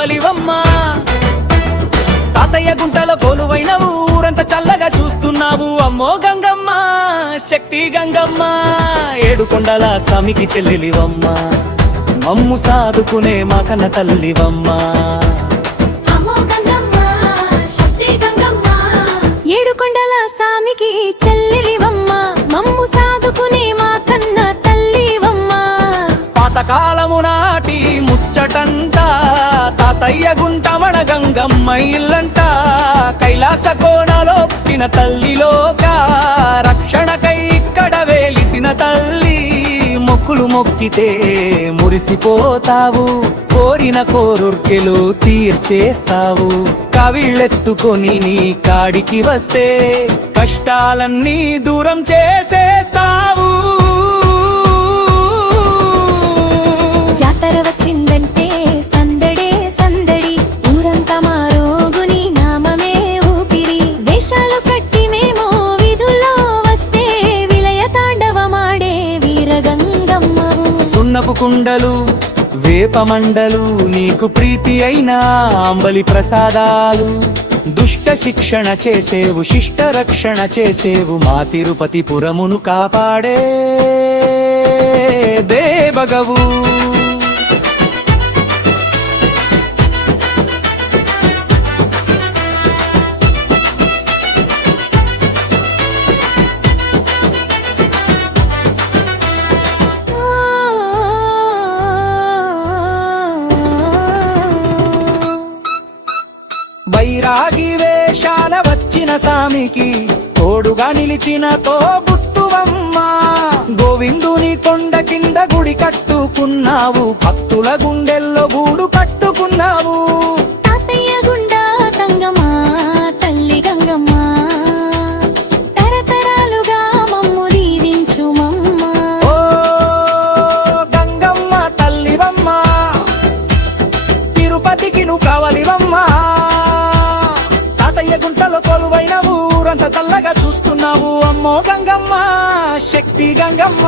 కావలివమ్మ తాతయ్య గుంటలో కొలువైన ఊరంతా చల్లగా చూస్తున్నావు అమ్మో గంగమ్మ శక్తి గంగమ్మ ఏడుకొండల స్వామికి చెల్లెలివమ్మ మమ్ము సాదుకునే మా కన్న తల్లివమ్మ ఏడుకొండల స్వామికి చెల్లెలివమ్మ మమ్ము సాదుకునే మా కన్న తల్లివమ్మ పాతకాలము నాటి ముచ్చటంట తాతయ్య గుంట మన గంగమ్మ ఇల్లంట కైలాస కోనలో పుట్టిన తల్లిలోక రక్షణకై ఇక్కడ వేలిసిన తల్లి మొక్కులు మొక్కితే మురిసిపోతావు కోరిన కోరుర్కెలు తీర్చేస్తావు కవిళ్ళెత్తుకొని నీ కాడికి వస్తే కష్టాలన్నీ దూరం చేసేస్తావు జాతర వచ్చిందంటే సందడే సందడి ఊరంతా మారోగుని నామమే ఊపిరి వేషాలు కట్టి మేము విధుల్లో వస్తే విలయ తాండవమాడే వీరగంగమ్మవు సున్నపు కుండలు వేపమండలు నీకు ప్రీతి అయిన అంబలి ప్రసాదాలు దుష్ట శిక్షణ చేసేవు శిష్ట రక్షణ చేసేవు మా తిరుపతి పురమును కాపాడే దేవగవు బైరాగి వేషాల వచ్చిన సామికి తోడుగా నిలిచిన తోబుట్టువమ్మ గోవిందుని కొండ కింద గుడి కట్టుకున్నావు భక్తుల గుండెల్లో గూడు కట్టుకున్నావు తాతయ్య గుండా గంగమ్మ తల్లి గంగమ్మ తరతరాలుగా మమ్ము దీవించుమమ్మ ఓ గంగమ్మ తల్లివమ్మ తిరుపతికి నువ్వు కావలివమ్మ గుంటలో కొలువైన ఊరంతా చల్లగా చూస్తున్నావు అమ్మో గంగమ్మ శక్తి గంగమ్మ